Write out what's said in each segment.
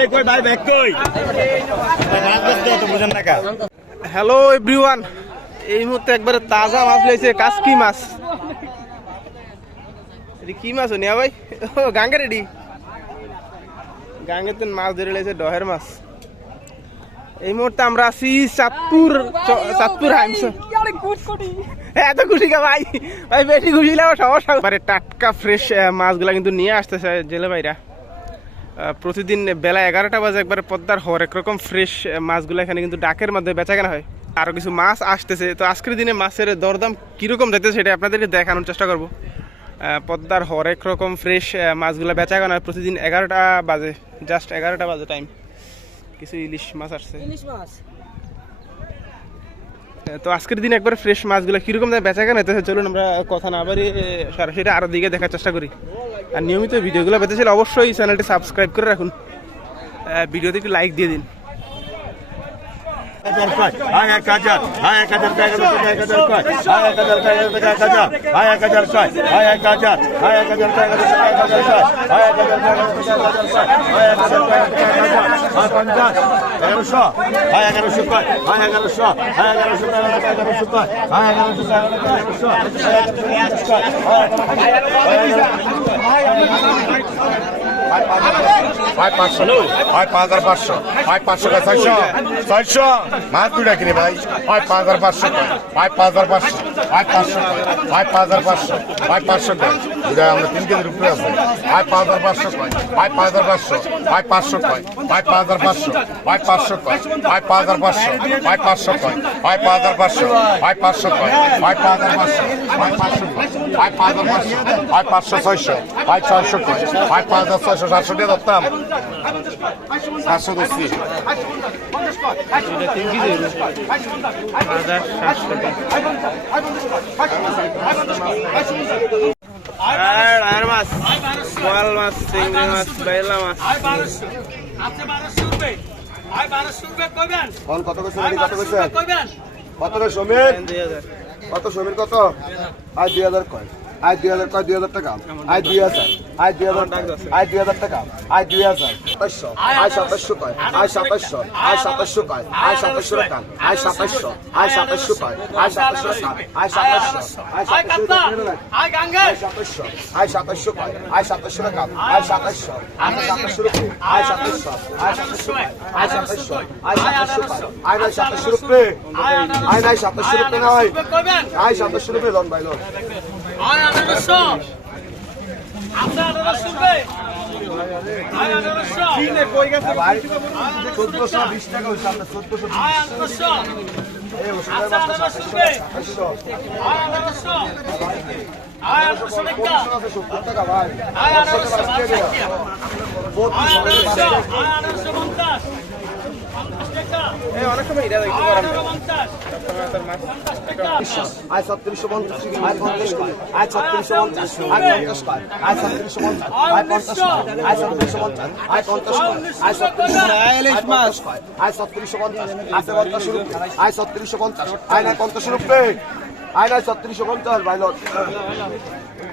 এই কই hello everyone এই মুহূর্তে একবারে তাজা মাছ লইছে কাসকি মাছ। কি মাছ নিয়া ভাই? ও মাছ ধরে ডহের মাছ। এই মুহূর্তে আমরা আছি চাঁদপুর চাঁদপুর এত খুশি কা ভাই? ভাই, বেশি খুশি টাটকা ফ্রেশ মাছগুলা কিন্তু নিয়ে আসতেছে জেলে ভাইরা। প্রতিদিন বেলা এগারোটা বাজে একবার পদ্মার হরেক রকম ফ্রেশ মাছগুলো এখানে কিন্তু ডাকের মধ্যে বেচা কেনা হয়। আরও কিছু মাছ আসতেছে, তো আজকের দিনে মাছের দরদাম কীরকম যাইতেছে সেটা আপনাদেরকে দেখানোর চেষ্টা করব। পদ্মার হরেক রকম ফ্রেশ মাছগুলো বেচা কেনা প্রতিদিন এগারোটা বাজে জাস্ট এগারোটা বাজে টাইম কিছু ইলিশ মাছ আসছে। ইলিশ মাছ? তো আজকের দিন একবার ফ্রেশ মাছগুলো কীরকম দামে বেচা কেন চলুন আমরা কথা না বাড়ি সরাসরি আরও দিকে দেখার চেষ্টা করি। আর নিয়মিত ভিডিওগুলো পেতে অবশ্যই চ্যানেলটি সাবস্ক্রাইব করে রাখুন। ভিডিওতে একটু লাইক দিয়ে দিন। হাজার কয় হায় এক হাজার হায় এক হাজার এক হাজার কয় হায় এক হাজার এক হাজার হায় এক হাজার কয় হায় এক হাজার হায় এক হাজার এক হাজার কয় হায় এক হাজার টাকা এক হাজার হায় হায় পঞ্চাশ এগারোশো হায় এগারোশো কয় হায় এগারোশো হায় এগারোশো এগারোশো কয় হায় এগারোশো টাকা টাকা এগারোশো হায় এগারোশো হায় পাঁচশো ভাই পাঁচ হাজার পাঁচশো ভাই পাঁচশো টাকা ছয়শো ছয়শো মাছ দুইটা কিনে ভাই ভাই পাঁচ হাজার পাঁচশো ভাই পাঁচ হাজার পাঁচশো ভাই পাঁচশো ভাই পাঁচ হাজার পাঁচশো ভাই পাঁচশো কয় দুটা আমরা তিন কেজির উপরে আছে। ভাই পাঁচ হাজার পাঁচশো কয়? ভাই পাঁচ হাজার পাঁচশো? ভাই পাঁচশো কয়? ভাই পাঁচ হাজার পাঁচশো? ভাই পাঁচশো কয়? ভাই পাঁচ হাজার পাঁচশো? ভাই পাঁচশো কয়? ভাই পাঁচ হাজার পাঁচশো? ভাই পাঁচশো কয়? ভাই পাঁচ হাজার পাঁচশো? ভাই পাঁচশো ভাই পাঁচ হাজার পাঁচশো? ভাই পাঁচশো ছয়শো? ভাই ছয়শো কয়? ভাই পাঁচ হাজার ছয়শো? সাতশো দিয়ে ধরতাম। সাতশো দশি এটা সাতশো। আর আর মাছ। বোয়াল মাছ চিংড়ি মাছ বাইলা মাছ। ফোন কত কইছে? গাড়ি কত কইছে? কত রে সমীর? কত সমীর কত? আর দুই হাজার কয়। আয় দুই হাজার দুই হাজার টাকা আয় দুই হাজার আয় দুই হাজার আয় দুই হাজার টাকা আয় দুই হাজার সাতাশশো আয় সাতাশশো কয় আয় সাতাশশো আয় সাতাশশো কয় আয় সাতাশশো টাকা আয় সাতাশশো আয় সাতাশশো কয় আয় সাতাশশো টাকা আয় সাতাশশো আয় সাতাশশো আয় সাতাশশো আয় সাতাশশো কয় আয় সাতাশশো টাকা আয় সাতাশশো আয় সাতাশশো রুপে আয় সাতাশশো আয় সাতাশশো আয় সাতাশশো আয় সাতাশশো আয় নাই সাতাশশো রুপে আয় নাই সাতাশশো রুপে নয় আয় সাতাশশো রুপে লন ভাই লন ভাই চোদ্দশো বিশ টাকা হয়েছে আপনার চোদ্দশো এই ওষুধের মাত্রা সাতাশশো পনেরোশো আছে সত্তর টাকা ভাই। একশো টাকা বাঁচিয়ে দেওয়া। বত্রিশ টাকা বাঁচিয়ে দেওয়া। এই অনেক সময় এটা দেখতে পারেন আয় পঞ্চাশ আয় পঞ্চাশ আয় পঞ্চাশ আয় পঞ্চাশ আয় পঞ্চাশ আয় পঞ্চাশ আয় ছত্রিশশো পঞ্চাশ আয় পঞ্চাশ আয় ছত্রিশশো আয় পঞ্চাশ আয় ছত্রিশশো পঞ্চাশ আছে পঞ্চাশ আয় পঞ্চাশ আয় পঞ্চাশ আয় পঞ্চাশ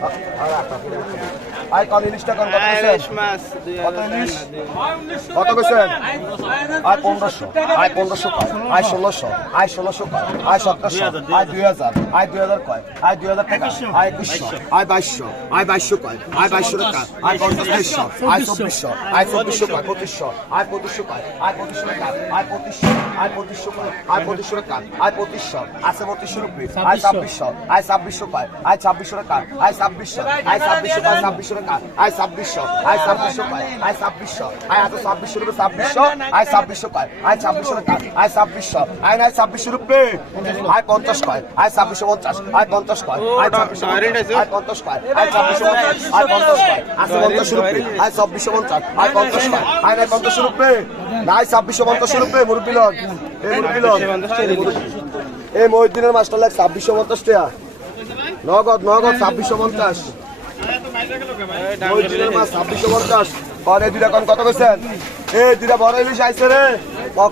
ধরে আর আটা করে। ভাই কত টাকা কত কইছেন? ইলিশ কত? কত কইছেন আয় পনেরোশো আয় পনেরোশো কয় আয় ষোলোশো আয় ষোলোশো কয় আয় সতেরোশো আয় দুই হাজার আয় দুই হাজার কয় আয় দুই হাজার টাকা আয় একুশশো আয় বাইশশো আয় বাইশশো কয় আয় বাইশশো টাকা আয় পঞ্চাশশো আয় চব্বিশশো আয় চব্বিশশো কয় পঁচিশশো আয় পঁচিশশো কয় আয় পঁচিশশো টাকা আয় পঁচিশশো আয় পঁচিশশো কয় আয় পঁচিশশো টাকা আয় পঁচিশশো আছে পঁচিশশো রুপি আয় ছাব্বিশশো আয় ছাব্বিশশো কয় আয় ছাব্বিশশো টাকা আয় ছাব্বিশশো আয় ছাব্বিশশো কয় ছাব্বিশশো টাকা। আয় ছাব্বিশশো আয় ছাব্বিশশো পায় আয় ছাব্বিশশো আয় এত ছাব্বিশশো রুপে ছাব্বিশশো আয় ছাব্বিশশো পায় আয় ছাব্বিশশো টাকা আয় ছাব্বিশশো আয় নাই ছাব্বিশশো রুপে আয় পঞ্চাশ পায় আয় ছাব্বিশশো পঞ্চাশ আয় পঞ্চাশ আয় ছাব্বিশশো আয় পঞ্চাশ পায় আয় ছাব্বিশশো আয় পঞ্চাশ পায় আছে পঞ্চাশ রুপে আয় চব্বিশশো পঞ্চাশ আয় পঞ্চাশ পায় আয় নাই পঞ্চাশ রুপে নাই ছাব্বিশশো পঞ্চাশ রুপে মুরব্বী লন এই মুরব্বী মাস্টার লাগ ছাব্বিশশো পঞ্চাশ টাকা নগদ নগদ ছাব্বিশশো পঞ্চাশ মহিদিনের মাছ ছাব্বিশশো পঞ্চাশ আর এই দুটা কোন কত কইছেন? এই দুটা বড় ইলিশ আইছে রে।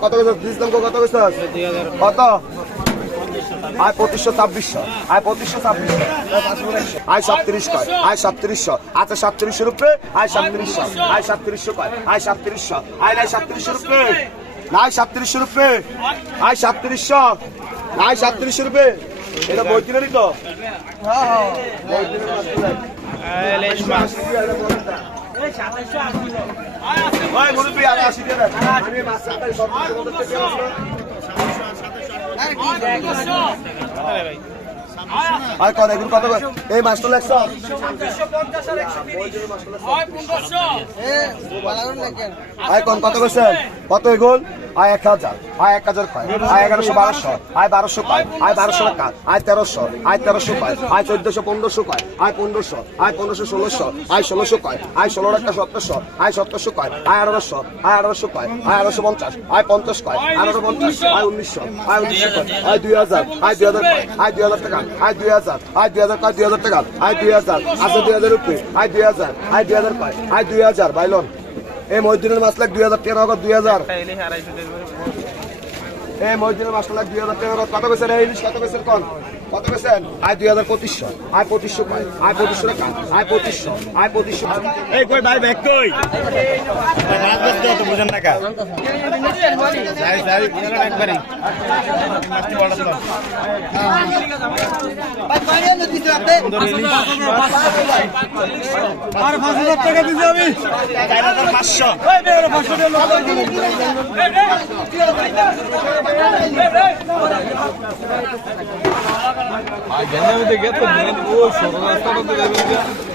কত কইছেন? দিছিলাম কত কইছেন? কত? আয় পঁচিশশো ছাব্বিশশো। আয় পঁচিশশো ছাব্বিশশো। আয় সাতত্রিশ কয়? আয় সাতত্রিশশো। আচ্ছা সাতত্রিশশো রুপে আয় সাতত্রিশশো। আয় সাতত্রিশশো কয়? আয় সাতত্রিশশো। আয় নাই সাতত্রিশশো রুপে নাই সাতত্রিশশো রুপে আয় সাতত্রিশশো। নাই সাতত্রিশশো রুপে এটা বইতিনেরই আর। আমি মাছ আর কত কত এই মাছটা লাগছে আয় কোন কত করছেন কত এগুল আয় এক হাজার আয় এক হাজার কয় আয় এগারোশো বারোশো আয় বারোশো কয় আয় বারোশো টাকা আয় তেরোশো আয় তেরোশো কয় আয় চোদ্দশো পনেরোশো কয় আয় পনেরোশো আয় পনেরোশো ষোলোশো আয় ষোলোশো কয় আয় ষোলো টাকা সতেরোশো আয় সতেরোশো কয় আয় আঠারোশো আয় আঠারোশো কয় আয় আঠারোশো পঞ্চাশ আয় পঞ্চাশ কয় আঠারো পঞ্চাশ আয় উনিশশো আয় উনিশশো কয় আয় দুই হাজার আয় দুই হাজার কয় আয় দুই হাজার টাকা আয় দুই হাজার আয় দুই হাজার কয় দুই হাজার টাকা আয় দুই হাজার আছে দুই হাজার রুপি আয় দুই হাজার আয় দুই হাজার কয় আয় দুই হাজার বাইলন এই মহিউদ্দিনের মাছ লাখ দুই হাজার টাকা দুই হাজার ইলিশ আড়াইশো টাকা করে। এই মহিদিনের মাছ লাখ দুই হাজার টাকা কত পেয়েছেন এই ইলিশ কত পেয়েছেন কোন কত পেয়েছেন আয় দুই হাজার পঁচিশশো আয় পঁচিশশো আয় পঁচিশশো টাকা আয় পঁচিশশো আয় পঁচিশশো এই কই ভাই ব্যাগ কই মাছ বেচতে তো বুঝেন না কা যাই যাই একবারই মাছটি বড় তো পাঁচশো হ্যাঁ, কত কইছেন হ্যাঁ, ভাই ইয়া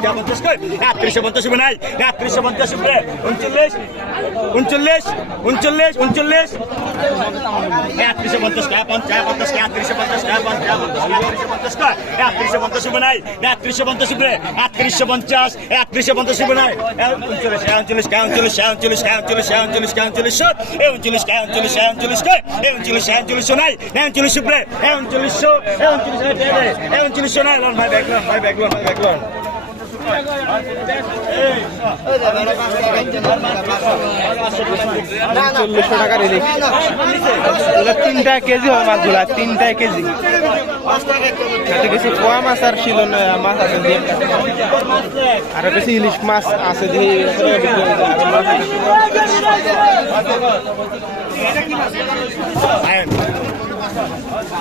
কয়? হ্যাঁ, হ্যাঁ, হ্যাঁ, হ্যাঁ, হ্যাঁ, হ্যাঁ, হ্যাঁ, হ্যাঁ, হ্যাঁ, কয়? হ্যাঁ, সতেরোশো পঞ্চাশ, হ্যাঁ, হ্যাঁ, হ্যাঁ, হ্যাঁ, হ্যাঁ, হ্যাঁ, হ্যাঁ, আটত্রিশ, পঞ্চাশ, হ্যাঁ, হ্যাঁ, কয়? হ্যাঁ, হবে নাই, হ্যাঁ, পঞ্চাশ হবে, উনচল্লিশ, উনচল্লিশ, উনচল্লিশ, উনচল্লিশ, হ্যাঁ, পঞ্চাশ, হ্যাঁ, পঞ্চাশ, হ্যাঁ, পঞ্চাশ, হ্যাঁ, আটত্রিশশো পঞ্চাশ, হ্যাঁ, পঞ্চাশ, হ্যাঁ, পঞ্চাশ, হ্যাঁ, কয়? হ্যাঁ, পঞ্চাশ হবে নাই, হ্যাঁ, পঞ্চাশ হবে, আটত্রিশশো পঞ্চাশ, হ্যাঁ, পঞ্চাশ হবে নাই, হ্যাঁ, উনচল্লিশ, হ্যাঁ, উনচল্লিশ, হ্যাঁ, উনচল্লিশ, হ্যাঁ, উনচল্লিশ, হ্যাঁ, উনচল্লিশ, হ্যাঁ, উনচল্লিশ, হ্যাঁ, উনচল্লিশ, হ্যাঁ, উনচল্লিশ, হ্যাঁ, কয়? উনচল্লিশ, হ্যাঁ, হ্যাঁ, উনচল্লিশ হ্যাঁ, হ্যাঁ, হ্যাঁ, হ্যাঁ, ব্যাগ লন। চল্লিশশো টাকার এগুলো তিনটা কেজি হয় মাছগুলা তিনটা কেজি। কিছু পোয়া মাছ আর ছিল না মাছ আছে আরও বেশি ইলিশ মাছ আছে দিয়ে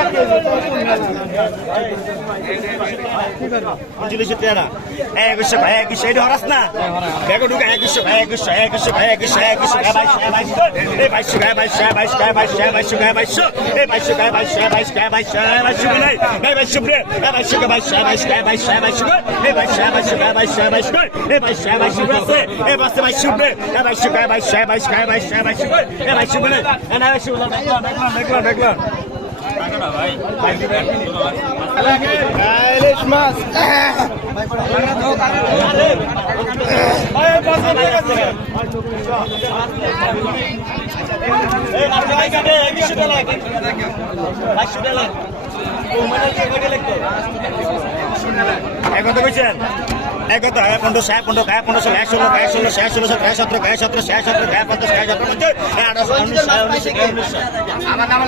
এগুলো বিক্রি হয়ে যায়। আরও মাছ আছে। বলরা, বলরা, আল্লাহ বলরা ওরা। এক কথা কইছেন? এক পনেরোশো, ষোলোশো, হ্যাঁ, ষোলো, হ্যাঁ, ষোলোশো, হ্যাঁ, সতেরো, হ্যাঁ, সতেরো, হ্যাঁ, সতেরো, হ্যাঁ, আঠারোশো, হ্যাঁ, আঠারো, হ্যাঁ, আঠারোশো, হ্যাঁ, আঠারো, হ্যাঁ, আঠারোশো, হ্যাঁ, আঠারো, হ্যাঁ, আঠারোশো, হ্যাঁ, আঠারো, হ্যাঁ, আঠারোশো, হ্যাঁ, আঠারোশো টাকা। হ্যাঁ, উনিশ, হ্যাঁ, উনিশ, হ্যাঁ, উনিশ, হ্যাঁ, উনিশ, হ্যাঁ, উনিশ, হ্যাঁ, পঞ্চাশ, পঞ্চাশ, দুই হাজার, হ্যাঁ, দুই হাজার, হ্যাঁ, দুই, হ্যাঁ, দুই হাজার, এই দুই হাজার, হ্যাঁ, দুই হাজার, হ্যাঁ, দুই হাজার, হ্যাঁ, দুই হাজার, হ্যাঁ, দুই, হ্যাঁ, দুই হাজার, এই দুই হাজার, এই ভাই, এই, এই জামাই। উনচল্লিশশো তেরা একুশশো ভাই একুশশো এটা হরাস না দেখো ঢুকে একুশশো ভাই একুশশো একুশশো ভাই একুশশো একুশশো হ্যাঁ বাইশশো হ্যাঁ বাইশশো এই বাইশশো হ্যাঁ বাইশশো হ্যাঁ বাইশশো হ্যাঁ বাইশশো হ্যাঁ বাইশশো হ্যাঁ বাইশশো এই বাইশশো হ্যাঁ বাইশশো হ্যাঁ বাইশশো হ্যাঁ বাইশশো হ্যাঁ বাইশশো নাই হ্যাঁ বাইশশো রে হ্যাঁ বাইশশো হ্যাঁ বাইশশো হ্যাঁ বাইশশো হ্যাঁ বাইশশো হ্যাঁ বাইশশো এই বাইশশো হ্যাঁ বাইশশো হ্যাঁ বাইশশো হ্যাঁ বাইশশো এই বাইশশো হ্যাঁ বাইশশো আছে এই বাসে বাইশশো রে হ্যাঁ বাইশশো হ্যাঁ বাইশশো হ্যাঁ বাইশশো হ্যাঁ বাইশশো হ্যাঁ বাইশশো হ্যাঁ বাইশশো রে হ্যাঁ বাইশশো দেখলাম দেখলাম দেখলাম দেখলাম ইলিশ মাছ ভাই এখন তো কইছেন এক কথা এক পনেরো সাড়ে পনেরো গায়ে পনেরো ষোলো এক ষোলো গায়ে ষোলো সাড়ে ষোলো গায়ে সতেরো গায়ে সতেরো সাড়ে সতেরো গায়ে পঞ্চাশ গায়ে সতেরো আঠারোশো উনিশ উনিশ আমার নাম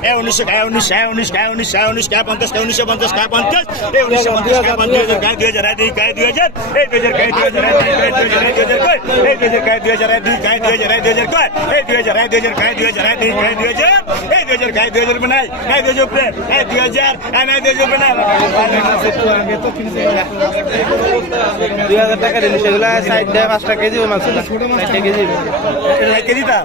এ গায়ে উনিশ গায়ে উনিশ গায়ে উনিশ গায়ে উনিশ গায়ে পঞ্চাশ গায়ে উনিশশো পঞ্চাশ গায়ে পঞ্চাশ এই উনিশশো পঞ্চাশ গায়ে পঞ্চাশ দুই হাজার দুই গায়ে দুই হাজার এই দুই হাজার গায়ে দুই হাজার এই দুই হাজার গায়ে দুই হাজার এই দুই হাজার গায়ে দুই হাজার দুই গায়ে দুই হাজার এই দুই হাজার দুই গায়ে দুই হাজার এই দুই হাজার গায়ে দুই হাজার এই দুই হাজার গায়ে দুই হাজার বানাই এই দুই হাজার এই দুই হাজার এই দুই হাজার বানাই দুই হাজার টাকা দিলি সেগুলা সাইড দেয় পাঁচটা কেজি মাছ ষাটটা কেজি কেজি দাম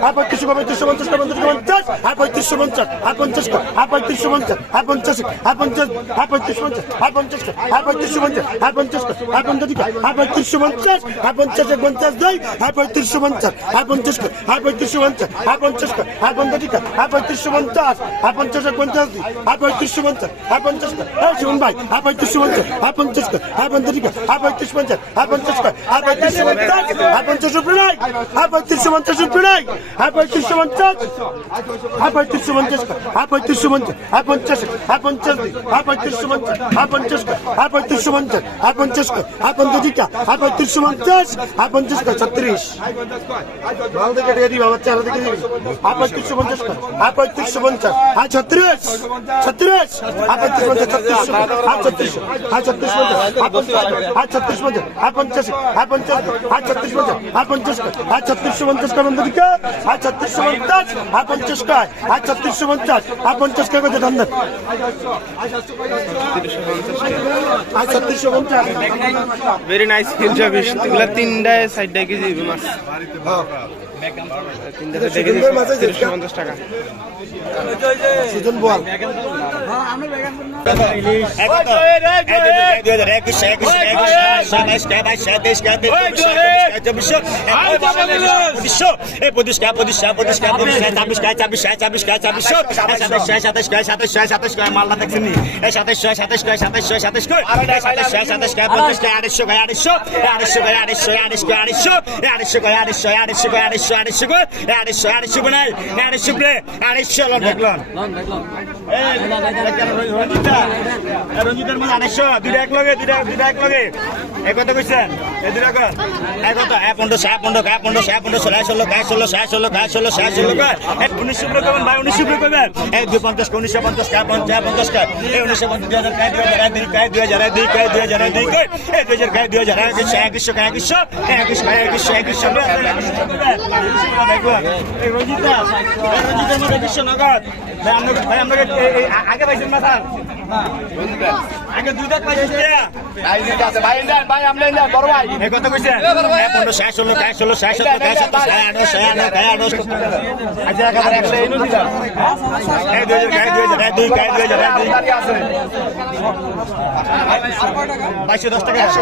আর পঁয়ত্রিশশো পঁয়ত্রিশশো পঞ্চাশ পঞ্চাশ পঞ্চাশ আর পঞ্চাশ আর পঞ্চাশ আর পঞ্চাশ আর পঞ্চাশ আর পঞ্চাশ পঞ্চাশ আর পঞ্চাশ আর পঞ্চাশ আর পঞ্চাশ আর পঞ্চাশ আর পঞ্চাশ আর পঞ্চাশ দুই আর পঁয়ত্রিশশো পঞ্চাশ আর পঞ্চাশ আর পঞ্চাশ আর পঞ্চাশ আর পঞ্চাশ আর পঞ্চাশ আর পঞ্চাশ পঞ্চাশ দুই পঞ্চাশ আর পঞ্চাশ এই শুনুন ভাই আর পঁয়ত্রিশশো পঞ্চাশ আর পঞ্চাশ আর পঞ্চাশ আর পঞ্চাশ আর পঞ্চাশ আর পঁয়ত্রিশশো পঞ্চাশ আর পঞ্চাশ উপরে নাই আর পঁয়ত্রিশশো পঞ্চাশ উপরে নাই আর পঁয়ত্রিশশো পঞ্চাশ আর পঁয়ত্রিশশো পঞ্চাশ আর পঁয়ত্রিশশো পঞ্চাশ আর পঞ্চাশ আর পঞ্চাশ দুই আর পঁয়ত্রিশশো পঞ্চাশ আর পঞ্চাশ আর পঁয়ত্রিশশো পঞ্চাশ আর পঞ্চাশ আর পঞ্চাশিকা আর পঁয়ত্রিশশো পঞ্চাশ আর পঞ্চাশ ছত্রিশ ভালো দেখে দিয়ে দিবা বাচ্চা আলাদা দেখে দিবি আর পঁয়ত্রিশশো পঞ্চাশ আর পঁয়ত্রিশশো পঞ্চাশ আর ছত্রিশ ছত্রিশ আর পঁয়ত্রিশ পঞ্চাশ ছত্রিশশো আর ছত্রিশশো আর ছত্রিশ পঞ্চাশ আর পঞ্চাশ আর ছত্রিশ পঞ্চাশ আর পঞ্চাশ আর পঞ্চাশ আর ছত্রিশ পঞ্চাশ আর পঞ্চাশ আর ছত্রিশশো পঞ্চাশ কারণ দিকে? আর ছত্রিশশো পঞ্চাশ? আর পঞ্চাশ কায়? আর ছত্রিশশো পঞ্চাশ? আর পঞ্চাশ কায় করতে ধান আর ছত্রিশশো পঞ্চাশ? ভেরি নাইস তিনশো বিশ এগুলা তিনটায় সাইডটায় কেজি মাছ। তিনটা সাইডে কেজি পঞ্চাশ টাকা। সুজন বল মাল্লা দেখছেন নি এই সাতাইশ সাতাইশ কা সাতাইশ সাতাইশ কা সাতাইশ সাতাইশ কা পঞ্চাশ কা আড়াইশো কা আড়াইশো আড়াইশো কা আড়াইশো আড়াইশো আড়াইশো আড়াইশো কা আড়াইশো আড়াইশো আড়াইশো আড়াইশো আড়াইশো আড়াইশো বানাই আড়াইশো প্লে আড়াইশো লন দেখলন রঞ্জিতের মধ্যে আড়াইশো দুইটা এক লগে দুইটা দুইটা এক লগে এক কথা কইছেন এই দুইটা কর এক কথা এক পনেরো সাত পনেরো গায়ে পনেরো সাত পনেরো ষোলো ষোলো গায়ে ষোলো সাত ষোলো গায়ে ষোলো সাত ষোলো গায়ে এক উনিশশো করে করবেন ভাই উনিশশো করে করবেন এক দুই পঞ্চাশ উনিশশো পঞ্চাশ গায়ে পঞ্চাশ পঞ্চাশ গায়ে এই উনিশশো পঞ্চাশ দুই হাজার গায়ে দুই হাজার দুই গায়ে দুই হাজার দুই গায়ে দুই হাজার দুই গায়ে এই দুই হাজার গায়ে দুই হাজার একশো একশো গায়ে একশো একশো গায়ে একশো একশো দেখুন এই রঞ্জিতা, এই রঞ্জিতের মধ্যে একশো নগদ ভাই আপনাকে ভাই এই- এই আগে পাইছেন না আগে দুই দাগ পাইছেন এই কথা কইছেন এক পনেরো ষাট ষোলো গায়ে ষোলো ষাট সত্তর গায়ে সত্তর গায়ে আঠারো গায়ে আঠারো গায়ে আঠারো আচ্ছা এক হাজার একশো এই নদী এই দুই হাজার গায়ে দুই হাজার এই দুই গায়ে দুই হাজার এই দুই বাইশশো দশ টাকা একশো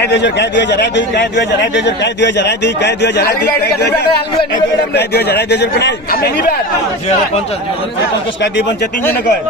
এই দুই হাজার গায়ে দুই হাজার এই দুই গায়ে দুই হাজার এই দুই হাজার গায়ে দুই হাজার এই দুই গায়ে দুই হাজার এই দুই গায়ে দুই হাজার এই দুই হাজার গায়ে দুই হাজার এই দুই হাজার কোনায় দুই হাজার পঞ্চাশ দুই হাজার পঞ্চাশ গায়ে দুই পঞ্চাশ তিনজনে কয় একুশশো কয় একুশশো কয় একুশশো এক পঞ্চাশ বাইশ বাইশ কা বাইশ কা বাইশ কা পঞ্চাশ পঞ্চাশ কা বাইশ পঞ্চাশ তেইশ তেইশ কায় তেইশ তেইশ কায় তেইশ তেইশ কায় তেইশ এক চব্বিশ এক চব্বিশ কায় চব্বিশ সব এক হাজার এক চব্বিশ এক চব্বিশ কায় চব্বিশ টাকা দিয়ে এক চব্বিশ এক চব্বিশ কায় চব্বিশ এক চব্বিশ কায় চব্বিশ এক চব্বিশ কায় চব্বিশ এক চব্বিশ কায় নাই চব্বিশ নাই এক চব্বিশ এক চব্বিশশো এক পঞ্চাশ কে পঞ্চাশ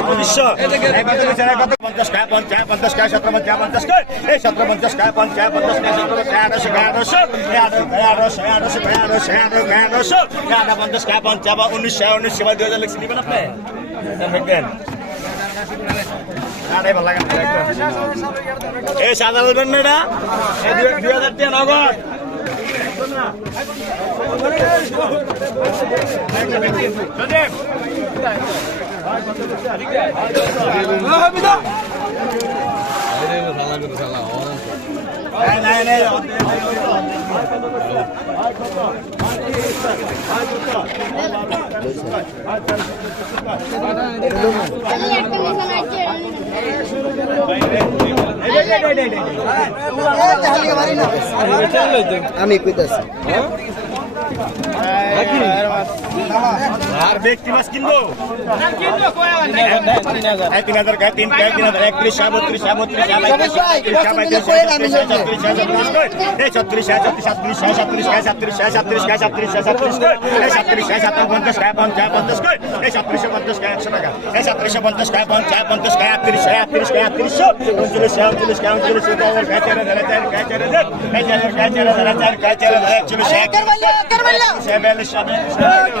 উনিশশো উনিশশো দুই হাজার লিখে নিবেন আপনি। এই সাদা বলবেন না দুই হাজার টাকা নগদ আছে আমি কইতাছি Να δείτε μα κοινό. Έτσι, να δείτε. Έτσι, να δείτε. Έτσι, να δείτε. Έτσι, να δείτε. Έτσι, να δείτε. Έτσι,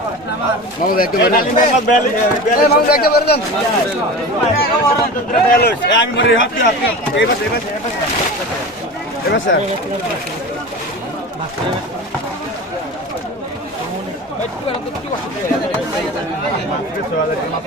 মামু ব্যাগটা বের। করেন মামু ব্যাগটা বের। করেন আমি মরে হাত কি এবার এবার এবার স্যার একটু এত কিছু